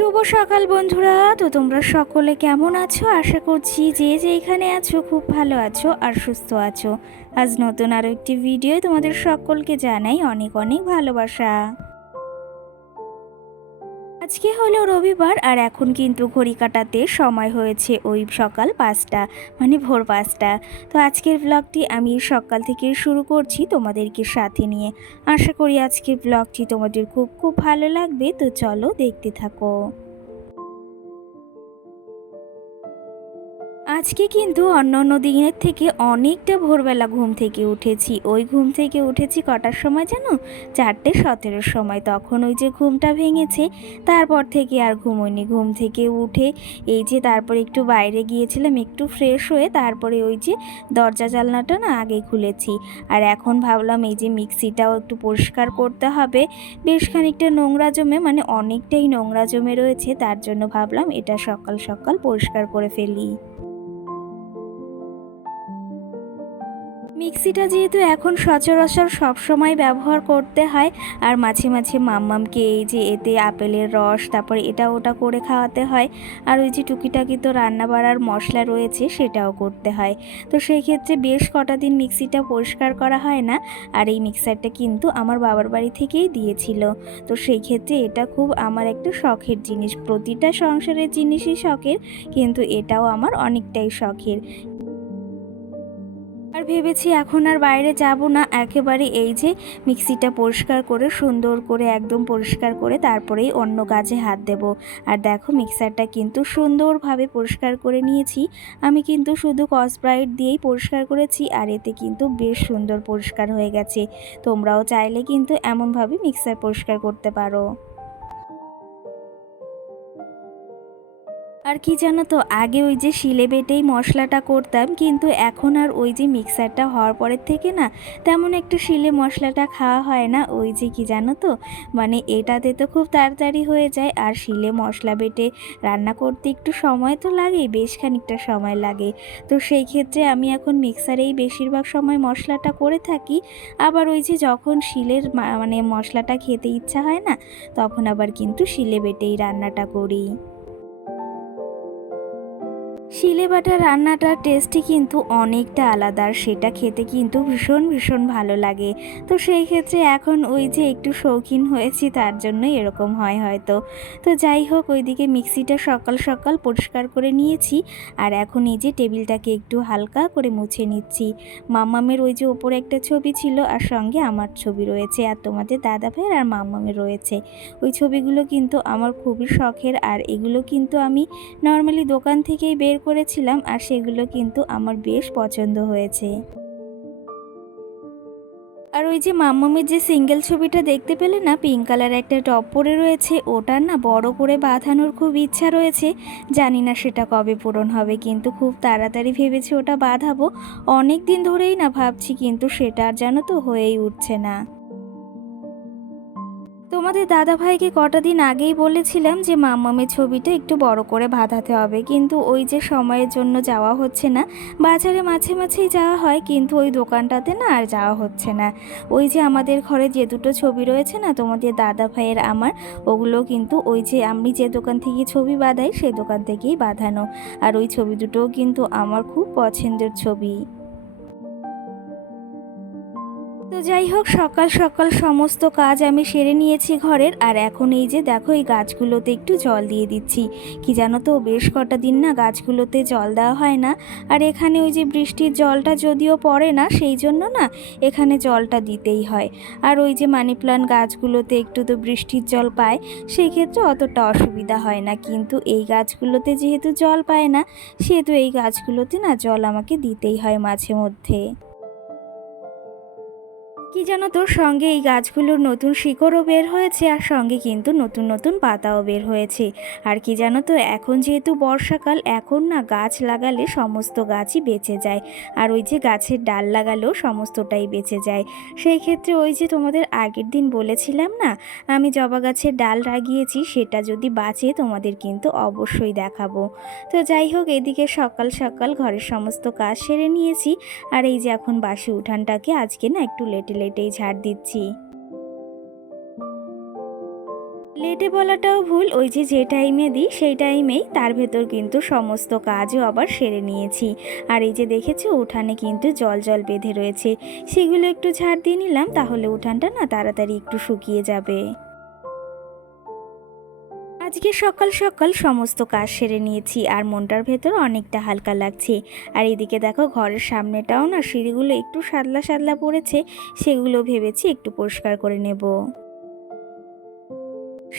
শুভ সকাল বন্ধুরা। তো তোমরা সকলে কেমন আছো? আশা করছি যে যেখানে আছো খুব ভালো আছো আর সুস্থ আছো। আজ নতুন আরও একটি ভিডিও তোমাদের সকলকে জানাই অনেক অনেক ভালোবাসা। আজকে হলো রবিবার আর এখন কিন্তু ঘড়ি কাটাতে সময় হয়েছে ওই সকাল 5টা, মানে ভোর 5টা। তো আজকের ব্লগটি আমি সকাল থেকে শুরু করছি তোমাদেরকে সাথে নিয়ে। আশা করি আজকের ব্লগটি তোমাদের খুব খুব ভালো লাগবে। তো চলো দেখতে থাকো। আজকে কিন্তু অন্য দিনের থেকে অনেকটা ভোরবেলা ঘুম থেকে উঠেছি। ওই ঘুম থেকে উঠেছি কটার সময় জানো? 4:17 সময়। তখন ওই যে ঘুমটা ভেঙেছে, তারপর থেকে আর ঘুমোইনি। ঘুম থেকে উঠে এই যে তারপরে একটু বাইরে গিয়েছিলাম, একটু ফ্রেশ হয়ে তারপরে ওই যে দরজা জানলাটা না আগে খুলেছি। আর এখন ভাবলাম এই যে মিক্সিটাও একটু পরিষ্কার করতে হবে। বেশ খানিকটা নোংরা জমে, মানে অনেকটাই নোংরা জমে রয়েছে, তার জন্য ভাবলাম এটা সকাল সকাল পরিষ্কার করে ফেলি। মিক্সিটা যেহেতু এখন সচরাচর সব সময় ব্যবহার করতে হয়, আর মাঝে মাঝে মাম্মামকে এই যে এতে আপেলের রস তারপরে এটা ওটা করে খাওয়াতে হয়, আর ওই যে টুকিটাকি তো রান্না বাড়ার মশলা রয়েছে সেটাও করতে হয়। তো সেই ক্ষেত্রে বেশ কটা দিন মিক্সিটা পরিষ্কার করা হয় না। আর এই মিক্সারটা কিন্তু আমার বাবার বাড়ি থেকেই দিয়েছিল। তো সেই ক্ষেত্রে এটা খুব আমার একটা শখের জিনিস। প্রতিটা সংসারের জিনিসই শখের, কিন্তু এটাও আমার অনেকটাই শখের। আর ভেবেছি এখন আর বাইরে যাব না, একেবারে এই যে মিক্সিটা পরিষ্কার করে সুন্দর করে একদম পরিষ্কার করে তারপরেই অন্য কাজে হাত দেব। আর দেখো মিক্সারটা কিন্তু সুন্দরভাবে পরিষ্কার করে নিয়েছি। আমি কিন্তু শুধু স্কচব্রাইট দিয়েই পরিষ্কার করেছি, আর এতে কিন্তু বেশ সুন্দর পরিষ্কার হয়ে গেছে। তোমরাও চাইলে কিন্তু এমনভাবে মিক্সার পরিষ্কার করতে পারো। আর কি জানো তো, আগে ওই যে শিলে বেটেই মশলাটা করতাম, কিন্তু এখন আর ওই যে মিক্সারটা হওয়ার পরের থেকে না তেমন একটা শিলে মশলাটা খাওয়া হয় না। ওই যে কি জানো তো, মানে এটাতে তো খুব তাড়াতাড়ি হয়ে যায়, আর শিলে মশলা বেটে রান্না করতে একটু সময় তো লাগেই, বেশ খানিকটা সময় লাগে। তো সেই ক্ষেত্রে আমি এখন মিক্সারেই বেশিরভাগ সময় মশলাটা করে থাকি। আবার ওই যে যখন শিলের মানে মশলাটা খেতে ইচ্ছা হয় না, তখন আবার কিন্তু শিলে বেটেই রান্নাটা করি। শিলে বাটা রান্নাটার টেস্টই কিন্তু অনেকটা আলাদা, আর সেটা খেতে কিন্তু ভীষণ ভীষণ ভালো লাগে। তো সেই ক্ষেত্রে এখন ওই যে একটু শৌখিন হয়েছি, তার জন্যই এরকম হয় হয়তো। তো যাই হোক, ওইদিকে মিক্সিটা সকাল সকাল পরিষ্কার করে নিয়েছি। আর এখন এই যে টেবিলটাকে একটু হালকা করে মুছে নিচ্ছি। মাম্মামের ওই যে ওপরে একটা ছবি ছিল, আর সঙ্গে আমার ছবি রয়েছে, আর তোমাদের দাদা ভাইয়ের আর মাম্মামের রয়েছে। ওই ছবিগুলো কিন্তু আমার খুবই শখের, আর এগুলো কিন্তু আমি নর্মালি দোকান থেকেই বের করেছিলাম, আর সেগুলো কিন্তু আমার বেশ পছন্দ হয়েছে। আর ওই যে মাম্মামের যে সিঙ্গেল ছবিটা দেখতে পেলে না, পিঙ্ক কালার একটা টপ পরে রয়েছে, ওটার না বড় করে বাঁধানোর খুব ইচ্ছা রয়েছে। জানি না সেটা কবে পূরণ হবে, কিন্তু খুব তাড়াতাড়ি ভেবেছি ওটা বাঁধাবো। অনেক দিন ধরেই না ভাবছি, কিন্তু সেটা আর যেন তো হয়েই উঠছে না। তোমাদের দাদাভাইকে কটা দিন আগেই বলেছিলাম যে মাম্মামের ছবিটা একটু বড় করে বাঁধাতে হবে, কিন্তু ওই যে সময়ের জন্য যাওয়া হচ্ছে না। বাজারে মাঝে মাঝেই যাওয়া হয়, কিন্তু ওই দোকানটাতে না আর যাওয়া হচ্ছে না। ওই যে আমাদের ঘরে যে দুটো ছবি রয়েছে না, তোমাদের দাদাভাইয়ের আমার, ওগুলো কিন্তু ওই যে আমি যে দোকান থেকে ছবি বাঁধাই সেই দোকান থেকেই বাঁধানো। আর ওই ছবি দুটোও কিন্তু আমার খুব পছন্দের ছবি। তো যাই হোক, সকাল সকাল সমস্ত কাজ আমি সেরে নিয়েছি ঘরের। আর এখন এই যে দেখো, এই গাছগুলোতে একটু জল দিয়ে দিচ্ছি। কি জানো তো, বেশ কটা দিন না গাছগুলোতে জল দেওয়া হয় না। আর এখানে ওই যে বৃষ্টির জলটা যদিও পড়ে না, সেই জন্য না এখানে জলটা দিতেই হয়। আর ওই যে মানি প্লান্ট গাছগুলোতে একটু তো বৃষ্টির জল পায়, সেই ক্ষেত্রে অতটা অসুবিধা হয় না। কিন্তু এই গাছগুলোতে যেহেতু জল পায় না, সেহেতু এই গাছগুলোতে না জল আমাকে দিতেই হয় মাঝে মধ্যে। কি জানো তো, সঙ্গে এই গাছগুলোর নতুন শিকড়ও বের হয়েছে, আর সঙ্গে কিন্তু নতুন নতুন পাতাও বের হয়েছে। আর কি জানো তো, এখন যেহেতু বর্ষাকাল, এখন না গাছ লাগালে সমস্ত গাছই বেঁচে যায়। আর ওই যে গাছের ডাল লাগালেও সমস্তটাই বেঁচে যায়। সেই ক্ষেত্রে ওই যে তোমাদের আগের দিন বলেছিলাম না, আমি জবা গাছের ডাল লাগিয়েছি, সেটা যদি বাঁচে তোমাদের কিন্তু অবশ্যই দেখাবো। তো যাই হোক, এদিকে সকাল সকাল ঘরের সমস্ত কাজ সেরে নিয়েছি। আর এই যে এখন বাসি উঠানটাকে আজকে না একটু লেটে লেটেই ঝাড় দিচ্ছি। লেটে বলাটাও ভুল, ওই যে টাইমে দিই সেই টাইমেই তার ভেতর কিন্তু সমস্ত কাজও আবার সেরে নিয়েছি। আর এই যে দেখেছো উঠানে কিন্তু জল জল বেঁধে রয়েছে, সেগুলো একটু ঝাড় দিয়ে নিলাম, তাহলে উঠানটা না তাড়াতাড়ি একটু শুকিয়ে যাবে। আজকে সকাল সকাল সমস্ত কাজ সেরে নিয়েছি আর মনটার ভেতর অনেকটা হালকা লাগছে। আর এদিকে দেখো ঘরের সামনেটাও না সিঁড়িগুলো একটু সাদলা সাদলা পড়েছে, সেগুলো ভেবেছি একটু পরিষ্কার করে নেব।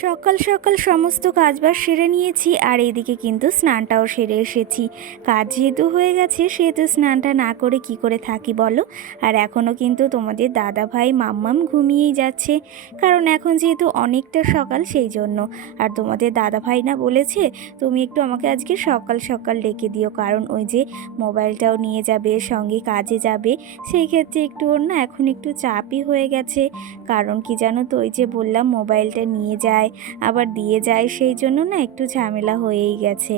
সকাল সকাল সমস্ত কাজবাজ সেরে নিয়েছি আর এদিকে কিন্তু স্নানটাও সেরে এসেছি। কাজ যেহেতু হয়ে গেছে সেহেতু স্নানটা না করে কি করে থাকি বলো। আর এখনও কিন্তু তোমাদের দাদা ভাই মাম্মাম ঘুমিয়েই যাচ্ছে, কারণ এখন যেহেতু অনেকটা সকাল সেই জন্য। আর তোমাদের দাদা ভাই না বলেছে তুমি একটু আমাকে আজকে সকাল সকাল ডেকে দিও, কারণ ওই যে মোবাইলটাও নিয়ে যাবে সঙ্গে কাজে যাবে, সেই ক্ষেত্রে একটু ওর না এখন একটু চাপই হয়ে গেছে। কারণ কি জানো তো, ওই যে বললাম মোবাইলটা নিয়ে যায় আবার দিয়ে যায়, সেই জন্য না একটু ঝামেলা হয়েই গেছে।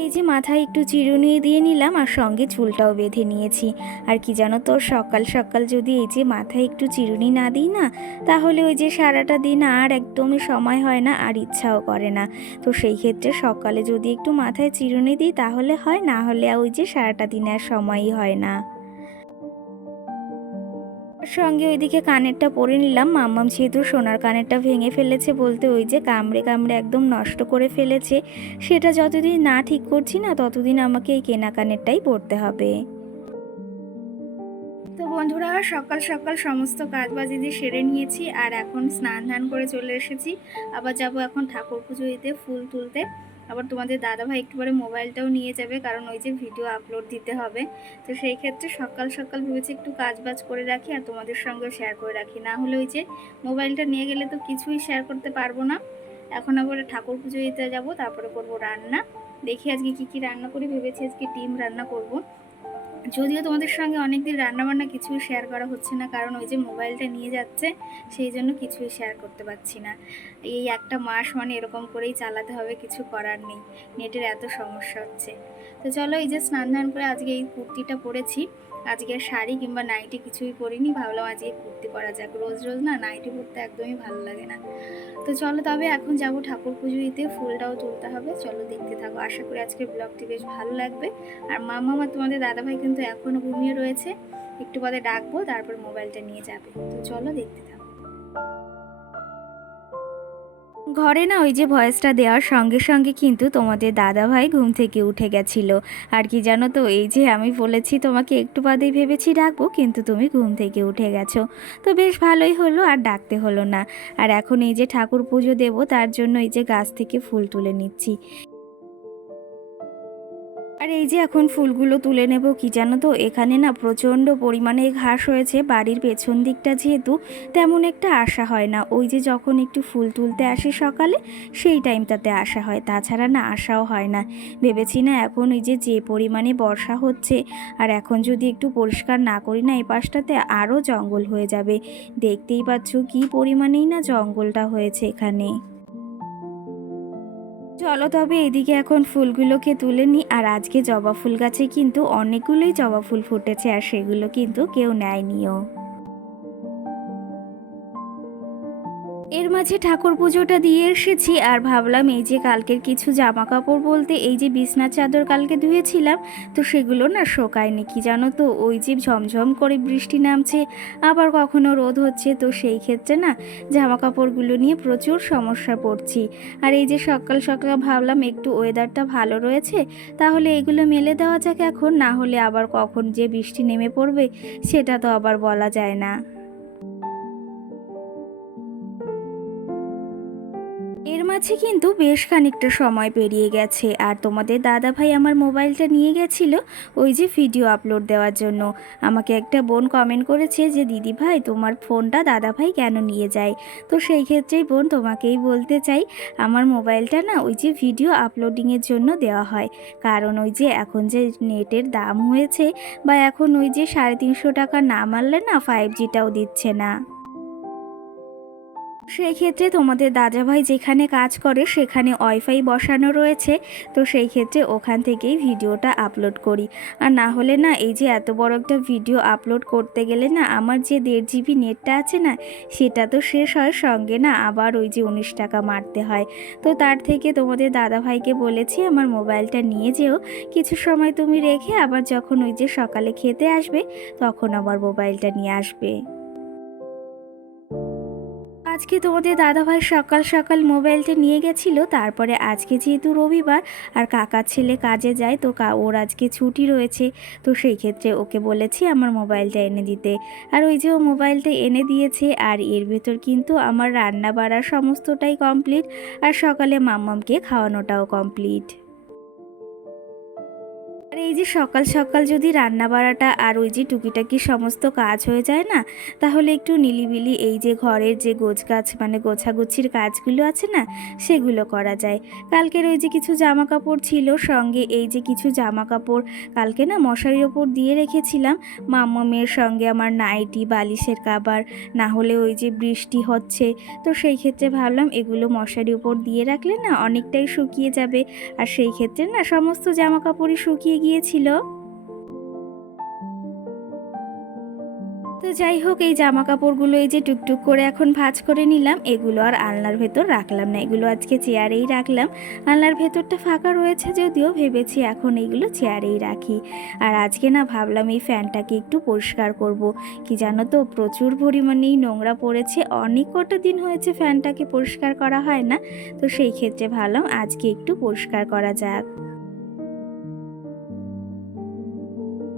এই যে মাথায় একটু চিরুনি দিয়ে নিলাম আর সঙ্গে চুলটাও বেঁধে নিয়েছি। আর কি জানো তো, সকাল সকাল যদি এই যে মাথায় একটু চিরুনি না দিই না, তাহলে ওই যে সারাটা দিন আর একদমই সময় হয় না আর ইচ্ছাও করে না। তো সেই ক্ষেত্রে সকালে যদি একটু মাথায় চিরুনি দিই তাহলে হয়, না হলে ওই যে সারাটা দিন আর সময়ই হয় না। সঙ্গে ওইদিকে কানেরটা পরে নিলাম, মাম্মাম যেহেতু সোনার কানেরটা ভেঙে ফেলেছে, বলতে ওই যে কামড়ে কামড়ে একদম নষ্ট করে ফেলেছে, সেটা যতদিন না ঠিক করছি না ততদিন আমাকে এই কেনা কানেরটাই পরতে হবে। তো বন্ধুরা, সকাল সকাল সমস্ত কাজ বাজ দিয়ে সেরে নিয়েছি আর এখন স্নান ধান করে চলে এসেছি। আবার যাব এখন ঠাকুর পুজো দিতে, ফুল তুলতে। আবার তোমাদের দাদাভাই একটু পরে মোবাইলটাও নিয়ে যাবে, কারণ ওই যে ভিডিও আপলোড দিতে হবে। তো সেই ক্ষেত্রে সকাল সকাল ভেবেছি একটু কাজ বাজ করে রাখি আর তোমাদের সঙ্গে শেয়ার করে রাখি, না হলে ওই যে মোবাইলটা নিয়ে গেলে তো কিছুই শেয়ার করতে পারবো না। এখন আবার ঠাকুর পুজো দিতে যাব, তারপরে করব রান্না। দেখি আজকে কি কি রান্না করি, ভেবেছি আজকে ডিম রান্না করব। যদিও তোমাদের সঙ্গে অনেকদিন রান্নাবান্না কিছুই শেয়ার করা হচ্ছে না, কারণ ওই যে মোবাইলটা নিয়ে যাচ্ছে সেই জন্য কিছুই শেয়ার করতে পারছি না। এই একটা মাস মানে এরকম করেই চালাতে হবে, কিছু করার নেই, নেটের এত সমস্যা হচ্ছে। তো চলো, এই যে স্নান ধান করে আজকে এই কুর্তিটা পরেছি, আজকে শাড়ি কিংবা নাইটি কিছুই পরিনি, ভাবলাম আজকে কুর্তি পরা যাক, রোজ রোজ না নাইটি পরতে একদমই ভালো লাগে না। তো চলো তবে এখন যাব ঠাকুর পুজো দিতে, ফুলটাও তুলতে হবে, চলো দেখতে থাকো। আশা করি আজকের ব্লগটি বেশ ভালো লাগবে। আর মামা আর তোমাদের দাদাভাই কিন্তু এখনও ঘুমিয়ে রয়েছে, একটু বাদে ডাকবো, তারপর মোবাইলটা নিয়ে যাবে। তো চলো দেখতে থাকো। ঘরে না ওই যে ভয়েসটা দেওয়ার সঙ্গে সঙ্গে কিন্তু তোমাদের দাদাভাই ঘুম থেকে উঠে গেছিলো। আর কি জানো তো, এই যে আমি বলেছি তোমাকে একটু বাদেই ভেবেছি ডাকবো, কিন্তু তুমি ঘুম থেকে উঠে গেছো। তো বেশ ভালোই হলো, আর ডাকতে হলো না। আর এখন এই যে ঠাকুর পুজো দেবো, তার জন্য এই যে গাছ থেকে ফুল তুলে নিচ্ছি। আর এই যে এখন ফুলগুলো তুলে নেব। কি জানো তো, এখানে না প্রচণ্ড পরিমাণে ঘাস হয়েছে, বাড়ির পেছন দিকটা যেহেতু তেমন একটা আসা হয় না, ওই যে যখন একটু ফুল তুলতে আসে সকালে সেই টাইমটাতে আসা হয়, তাছাড়া না আসাও হয় না। ভেবেছি না এখন ওই যে পরিমাণে বর্ষা হচ্ছে, আর এখন যদি একটু পরিষ্কার না করি না এই পাশটাতে আরও জঙ্গল হয়ে যাবে। দেখতেই পাচ্ছ কী পরিমাণেই না জঙ্গলটা হয়েছে এখানে। চলো তবে এদিকে এখন ফুলগুলোকে তুলে নিই। আর আজকে জবা ফুল গাছে কিন্তু অনেকগুলোই জবা ফুল ফুটেছে, আর সেগুলো কিন্তু কেউ নেয়নিও। এর মাঝে ঠাকুর পুজোটা দিয়ে এসেছি আর ভাবলাম এই যে কালকের কিছু জামা কাপড়, বলতে এই যে বিছনার চাদর কালকে ধুয়েছিলাম, তো সেগুলো না শোকায়নি। কি জানো তো, ওই যে ঝমঝম করে বৃষ্টি নামছে, আবার কখনো রোদ হচ্ছে, তো সেই ক্ষেত্রে না জামা কাপড়গুলো নিয়ে প্রচুর সমস্যা পড়ছি। আর এই যে সকাল সকাল ভাবলাম একটু ওয়েদারটা ভালো রয়েছে, তাহলে এগুলো মেলে দেওয়া যাক এখন, না হলে আবার কখন যে বৃষ্টি নেমে পড়বে সেটা তো আবার বলা যায় না। এর মাঝে কিন্তু বেশ খানিকটা সময় পেরিয়ে গেছে আর তোমাদের দাদাভাই আমার মোবাইলটা নিয়ে গেছিল ওই যে ভিডিও আপলোড দেওয়ার জন্য। আমাকে একটা বোন কমেন্ট করেছে যে দিদি ভাই তোমার ফোনটা দাদাভাই কেন নিয়ে যায়। তো সেই ক্ষেত্রেই বোন তোমাকেই বলতে চাই, আমার মোবাইলটা না ওই যে ভিডিও আপলোডিংয়ের জন্য দেওয়া হয়, কারণ ওই যে এখন যে নেটের দাম হয়েছে, বা এখন ওই যে 350 টাকা না মারলে না 5Gটাও দিচ্ছে না। সেই ক্ষেত্রে তোমাদের দাদাভাই যেখানে কাজ করে সেখানে ওয়াইফাই বসানো রয়েছে, তো সেই ক্ষেত্রে ওখান থেকেই ভিডিওটা আপলোড করি। আর না হলে না এই যে এত বড় একটা ভিডিও আপলোড করতে গেলে না আমার যে 1.5 জিবি নেটটা আছে না সেটা তো শেষ হয়, সঙ্গে না আবার ওই যে 19 টাকা মারতে হয়। তো তার থেকে তোমাদের দাদাভাইকে বলেছি আমার মোবাইলটা নিয়ে যেও, কিছু সময় তুমি রেখে আবার যখন ওই যে সকালে খেতে আসবে তখন আমার মোবাইলটা নিয়ে আসবে। আজকে তোমাদের দাদাভাই সকাল সকাল মোবাইলটা নিয়ে গেছিল, তারপরে আজকে যেহেতু রবিবার আর কাকার ছেলে কাজে যায় তো ওর আজকে ছুটি রয়েছে, তো সেই ক্ষেত্রে ওকে বলেছি আমার মোবাইলটা এনে দিতে। আর ওই যে ও মোবাইলটা এনে দিয়েছে, আর এর ভেতর কিন্তু আমার রান্না বাড়া সমস্তটাই কমপ্লিট, আর সকালে মাম্মামকে খাওয়ানোটাও কমপ্লিট। আর এই যে সকাল সকাল যদি রান্না বাড়াটা আর ওই যে টুকিটাকি সমস্ত কাজ হয়ে যায় না, তাহলে একটু নিলিবিলি এই যে ঘরের যে গোছগাছ মানে গোছাগুছির কাজগুলো আছে না সেগুলো করা যায়। কালকের ওই যে কিছু জামা কাপড় ছিল, সঙ্গে এই যে কিছু জামা কাপড় কালকে না মশারির ওপর দিয়ে রেখেছিলাম, মাম্মামের সঙ্গে আমার নাইটি বালিশের কাবার, না হলে ওই যে বৃষ্টি হচ্ছে, তো সেই ক্ষেত্রে ভাবলাম এগুলো মশারির উপর দিয়ে রাখলে না অনেকটাই শুকিয়ে যাবে। আর সেই ক্ষেত্রে না সমস্ত জামা কাপড়ই শুকিয়ে গিয়েছিল। তো যাই হোক, এই জামা কাপড়গুলো এই যে টুকটুক করে এখন ভাঁজ করে নিলাম, এগুলো আর আলনার ভেতর রাখলাম না, এগুলো আজকে চেয়ারেই রাখলাম। আলনার ভেতরটা ফাঁকা রয়েছে যদিও, ভেবেছি এখন এইগুলো চেয়ারেই রাখি। আর আজকে না ভাবলাম এই ফ্যানটাকে একটু পরিষ্কার করব। কি জানো তো, প্রচুর পরিমাণেই নোংরা পড়েছে, অনেক কটা দিন হয়েছে ফ্যানটাকে পরিষ্কার করা হয় না, তো সেই ক্ষেত্রে ভাবলাম আজকে একটু পরিষ্কার করা যাক।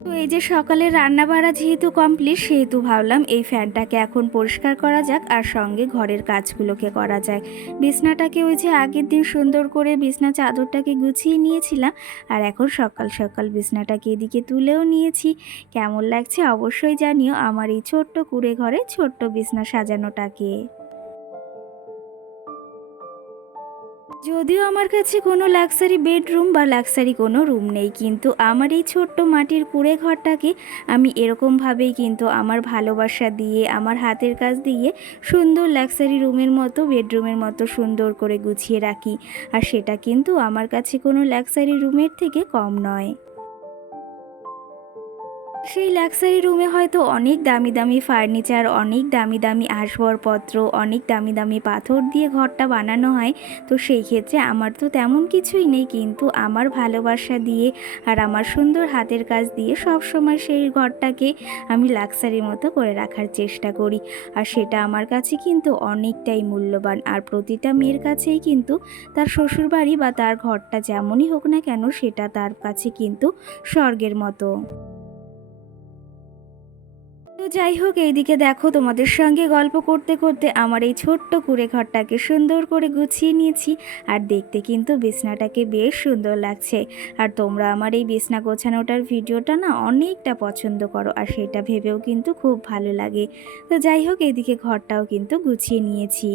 তো এই যে সকালে রান্না বাড়া যেহেতু কমপ্লিট, সেহেতু ভাবলাম এই ফ্যানটাকে এখন পরিষ্কার করা যাক আর সঙ্গে ঘরের কাজগুলোকে করা যায়। বিছনাটাকে ওই যে আগের দিন সুন্দর করে বিছনা চাদরটাকে গুছিয়ে নিয়েছিলাম, আর এখন সকাল সকাল বিছনাটাকে এদিকে তুলেও নিয়েছি। কেমন লাগছে অবশ্যই জানিও আমার এই ছোট্ট কুঁড়ে ঘরে ছোট্ট বিছনা সাজানোটাকে। যদিও আমার কাছে কোনো লাক্সারি বেডরুম বা লাক্সারি কোনো রুম নেই, কিন্তু আমার এই ছোট্ট মাটির কুঁড়ে ঘরটাকে আমি এরকমভাবেই কিন্তু আমার ভালোবাসা দিয়ে আমার হাতের কাজ দিয়ে সুন্দর লাক্সারি রুমের মতো বেডরুমের মতো সুন্দর করে গুছিয়ে রাখি। আর সেটা কিন্তু আমার কাছে কোনো লাক্সারি রুমের থেকে কম নয়। সেই লাক্সারি রুমে হয়তো অনেক দামি দামি ফার্নিচার, অনেক দামি দামি আসবাবপত্র, অনেক দামি দামি পাথর দিয়ে ঘরটা বানানো হয়, তো সেই ক্ষেত্রে আমার তো তেমন কিছুই নেই, কিন্তু আমার ভালোবাসা দিয়ে আর আমার সুন্দর হাতের কাজ দিয়ে সব সময় সেই ঘরটাকে আমি লাক্সারির মতো করে রাখার চেষ্টা করি। আর সেটা আমার কাছে কিন্তু অনেকটাই মূল্যবান। আর প্রতিটা মেয়ের কাছেই কিন্তু তার শ্বশুরবাড়ি বা তার ঘরটা যেমনই হোক না কেন সেটা তার কাছে কিন্তু স্বর্গের মতো। তো যাই হোক, এইদিকে দেখো তোমাদের সঙ্গে গল্প করতে করতে আমার এই ছোট্ট কুঁড়ে ঘরটাকে সুন্দর করে গুছিয়ে নিয়েছি, আর দেখতে কিন্তু বিছনাটাকে বেশ সুন্দর লাগছে। আর তোমরা আমার এই বিছনা গোছানোটার ভিডিওটা না অনেকটা পছন্দ করো, আর সেটা ভেবেও কিন্তু খুব ভালো লাগে। তো যাই হোক, এইদিকে ঘরটাও কিন্তু গুছিয়ে নিয়েছি।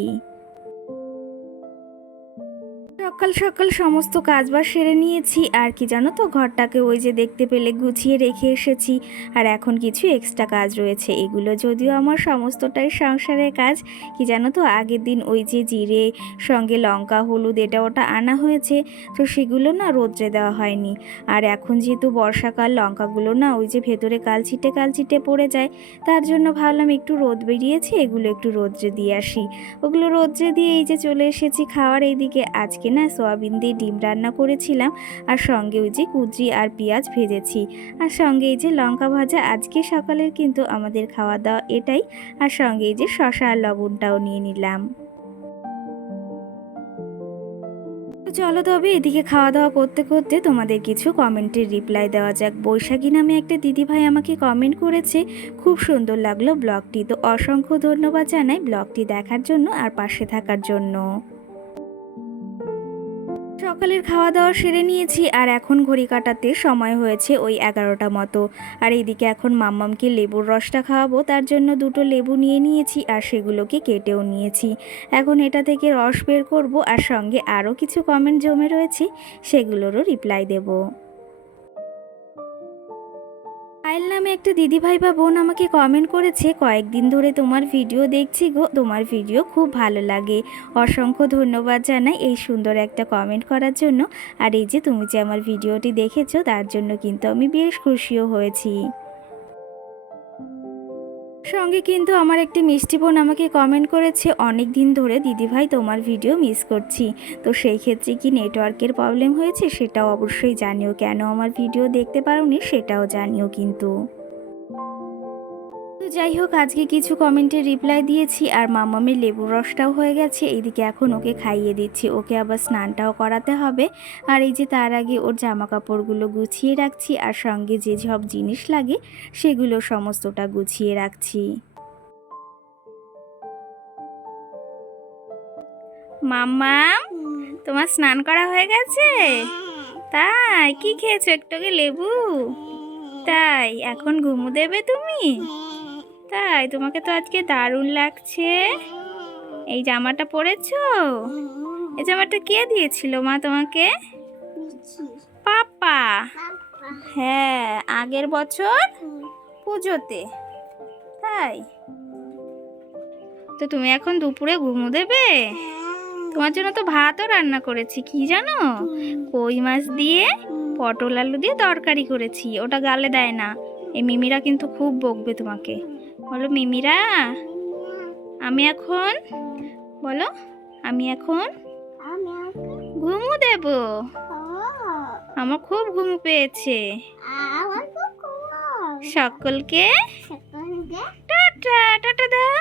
সকাল সকাল সমস্ত কাজবাজ সেরে নিয়েছি, আর কি জানো তো ঘরটাকে ওই যে দেখতে পেলে গুছিয়ে রেখে এসেছি। আর এখন কিছু এক্সট্রা কাজ রয়েছে, এগুলো যদিও আমার সমস্তটাই সংসারের কাজ। কি জানো তো, আগের দিন ওই যে জিরে সঙ্গে লঙ্কা হলুদ এটা ওটা আনা হয়েছে, তো সেগুলো না রোদ্রে দেওয়া হয়নি। আর এখন যেহেতু বর্ষাকাল, লঙ্কাগুলো না ওই যে ভেতরে কালচিটে পড়ে যায়, তার জন্য ভাবলাম একটু রোদ বেরিয়েছে, এগুলো একটু রোদ্রে দিয়ে আসি। ওগুলো রোদ্রে দিয়ে এই যে চলে এসেছি খাওয়ার এইদিকে। আজকে না সয়াবিন দিয়ে ডিম রান্না করেছিলাম, আর সঙ্গে ওই যে কুঁদরি আর পেঁয়াজ ভেজেছি, আর সঙ্গে এই যে লঙ্কা ভাজা। আজকে সকালের কিন্তু আমাদের খাওয়া দাওয়া এটাই। আর সঙ্গে এই যে শসা আর লবণটাও নিয়ে নিলাম। তো চলো তবে এদিকে খাওয়া দাওয়া করতে করতে তোমাদের কিছু কমেন্টের রিপ্লাই দেওয়া যাক। বৈশাখী নামে একটা দিদিভাই আমাকে কমেন্ট করেছে, খুব সুন্দর লাগলো ব্লগটি। তো অসংখ্য ধন্যবাদ জানাই ব্লগটি দেখার জন্য আর পাশে থাকার জন্য। সকালের খাওয়া দাওয়া সেরে নিয়েছি, আর এখন ঘড়ি কাটাতে সময় হয়েছে ওই 11টা মতো। আর এইদিকে এখন মাম্মামকে লেবুর রসটা খাওয়াবো, তার জন্য দুটো লেবু নিয়ে নিয়েছি আর সেগুলোকে কেটেও নিয়েছি। এখন এটা থেকে রস বের করব, আর সঙ্গে আরও কিছু কমেন্ট জমে রয়েছে সেগুলোরও রিপ্লাই দেব। হাই পায়েল নামে একটা দিদিভাই বা বোন আমাকে কমেন্ট করেছে, কয়েকদিন ধরে তোমার ভিডিও দেখছি গো, তোমার ভিডিও খুব ভালো লাগে। অসংখ্য ধন্যবাদ জানাই এই সুন্দর একটা কমেন্ট করার জন্য। আর এই যে তুমি যে আমার ভিডিওটি দেখেছো তার জন্য কিন্তু আমি বেশ খুশিও হয়েছি। সঙ্গে কিন্তু আমার একটি মিষ্টি বোন আমাকে কমেন্ট করেছে, অনেক দিন ধরে দিদিভাই তোমার ভিডিও মিস করছি। তো সেই ক্ষেত্রে কি নেটওয়ার্কের প্রবলেম হয়েছে সেটাও অবশ্যই জানিও, কেন আমার ভিডিও দেখতে পারোনি সেটাও জানিও কিন্তু। তো যাই হোক, আজকে কিছু কমেন্টের রিপ্লাই দিয়েছি আর মামামের লেবুর রসটাও হয়ে গেছে। এইদিকে এখন ওকে খাইয়ে দিচ্ছি, ওকে আবার স্নানটাও করাতে হবে। আর এই যে তার আগে ওর জামা কাপড়গুলো গুছিয়ে রাখছি আর সঙ্গে যে সব জিনিস লাগে সেগুলো সমস্তটা গুছিয়ে রাখছি। মাম্মাম, তোমার স্নান করা হয়ে গেছে? তাই? কি খেয়েছো? একটু আগে লেবু? তাই এখন ঘুমু দেবে তুমি? তাই? তোমাকে তো আজকে দারুণ লাগছে। এই জামাটা পরেছো? এই জামাটা কে দিয়েছিল মা তোমাকে? পাপা? হ্যাঁ, আগের বছর পুজোতে। তাই? তো তুমি এখন দুপুরে ঘুমু দেবে? তোমার জন্য তো ভাতও রান্না করেছি, কি জানো? কই মাছ দিয়ে পটল আলু দিয়ে তরকারি করেছি, ওটা গালে দেয় না। এই মিমিরা কিন্তু খুব বকবে তোমাকে। বলো মিমিরা, আমি এখন, বলো আমি এখন ঘুমু দেব। আমার খুব ঘুম পেয়েছে। সকলকে টাটা টাটা দাও।